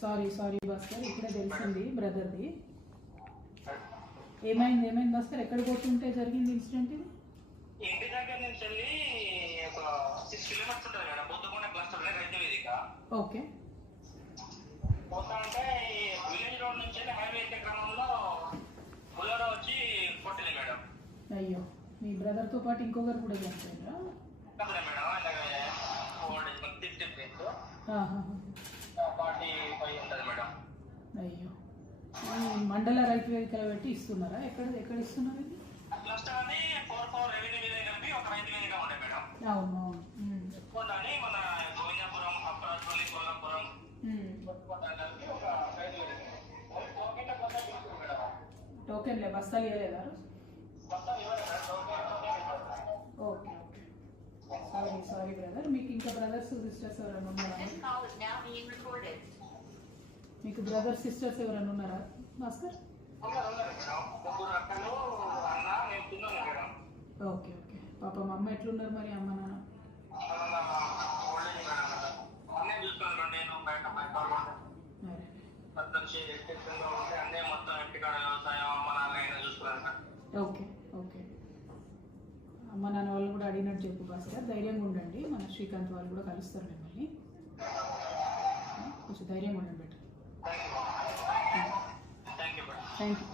Sorry sorry Bhaskar, ఇప్పుడే తెలిసింది బ్రదర్ది. ఏమైంది భాస్కర్? ఎక్కడ పోతుంటే జరిగింది ఇన్సిడెంట్ ఇది? ఇంటి దగ్గర నుంచి వెళ్ళి ఒక 6 కిలోమీటర్స్ ఉంటుంది మేడం, బొద్దుకొండ క్లస్టర్ రైతు వేదిక. ఓకే. పోతా అంటే విలేజ్ రోడ్ నుంచి వెళ్ళి హైవే ఎక్కే క్రమంలో బుల్లెరో వచ్చి కొట్టింది మేడం. అయ్యో, మీ బ్రదర్తో పాటు ఇంకొకరు కూడా చనిపోయారా? మేడం ఆయన 45 ఉంటుంది మేడం. అయ్యో, మండల రైతు వేదికలు పెట్టి ఇస్తున్నారా? ఎక్కడ ఇస్తున్నారు ఇది? క్లస్టర్ అని 4 రెవెన్యూ వేదిక కలిపి ఒక రైతు వేదిక ఉండే మేడం. అవును. అని మన గోవిందాపురం, అప్పరాజపల్లి, కొల్లాపురం కలిపి ఒక రైతు వేదిక. టోకెన్లే, బస్తాలు ఇవ్వలేదా? Okay okay, sorry brother. మీకు ఇంకా బ్రదర్స్ సిస్టర్స్ ఎవరైనా ఉన్నారా? మీకు బ్రదర్స్ సిస్టర్స్ ఎవరైనా ఉన్నారా భాస్కర్? Okay okay. పాపం అమ్మ ఎట్లున్నారు మరి? అమ్మ నాన్న ఓకే ఓకే. అమ్మ నాన్న వాళ్ళు కూడా అడిగినట్టు చెప్పు భాస్కర్. ధైర్యంగా ఉండండి, మన శ్రీకాంత్ వాళ్ళు కూడా కలుస్తారు మిమ్మల్ని. కొంచెం ధైర్యంగా ఉండండి బెటర్. Thank you.